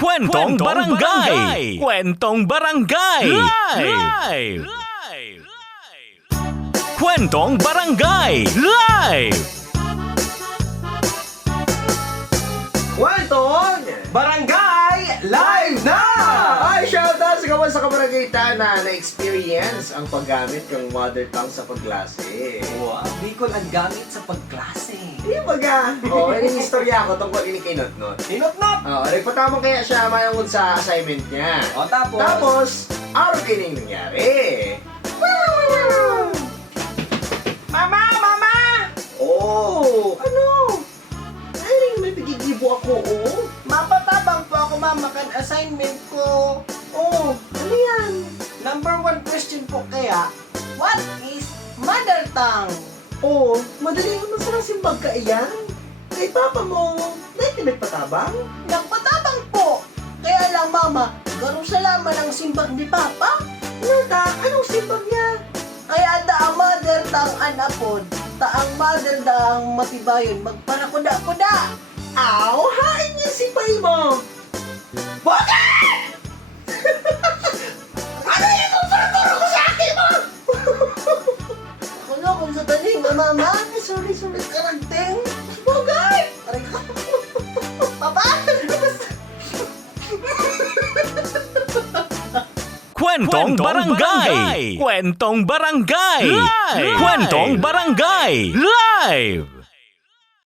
Kwentong Barangay! Kwentong Barangay! Live! Kwentong Barangay! Live! Kwentong Barangay Live na! Ay, shoutout sa kawan sa kabarangay na na-experience ang paggamit ng mother tongue sa pagklase. Wow, Bicol ang gamit sa pagklase. Hindi baga. Yung istorya ko tungkol ini kay Notnot. Tinot-not! Nagpatamang kaya siya mayroon sa assignment niya. O tapos? Tapos, araw kining nangyari. Mama! Mama! Oh, ano? Ay, may pigigibo ako, oh. Mapatabang po ako, mama, kan assignment ko. Oh, ano yan? Number 1 question po kaya, what is mother tongue? Oh, madali naman sa simbag ka iyan. Kay papa mo, dahil pinagpatabang? Nagpatabang po. Kaya lang, mama, garong salaman ang simbag ni papa. Nata, anong simbag niya? Kaya ang mother tongue anapod, taang mother daang matibayon, magparakuda-kuda. Aw, hain niya si pay mo. Bakit? Ano yung tutura ko sa akin mo? Ako na kung sa taling, mama. Sorry. Karagting. Bakit? Aray ko. Papa? Kwentong Barangay! Kwentong Barangay! Live! Kwentong Barangay! Live!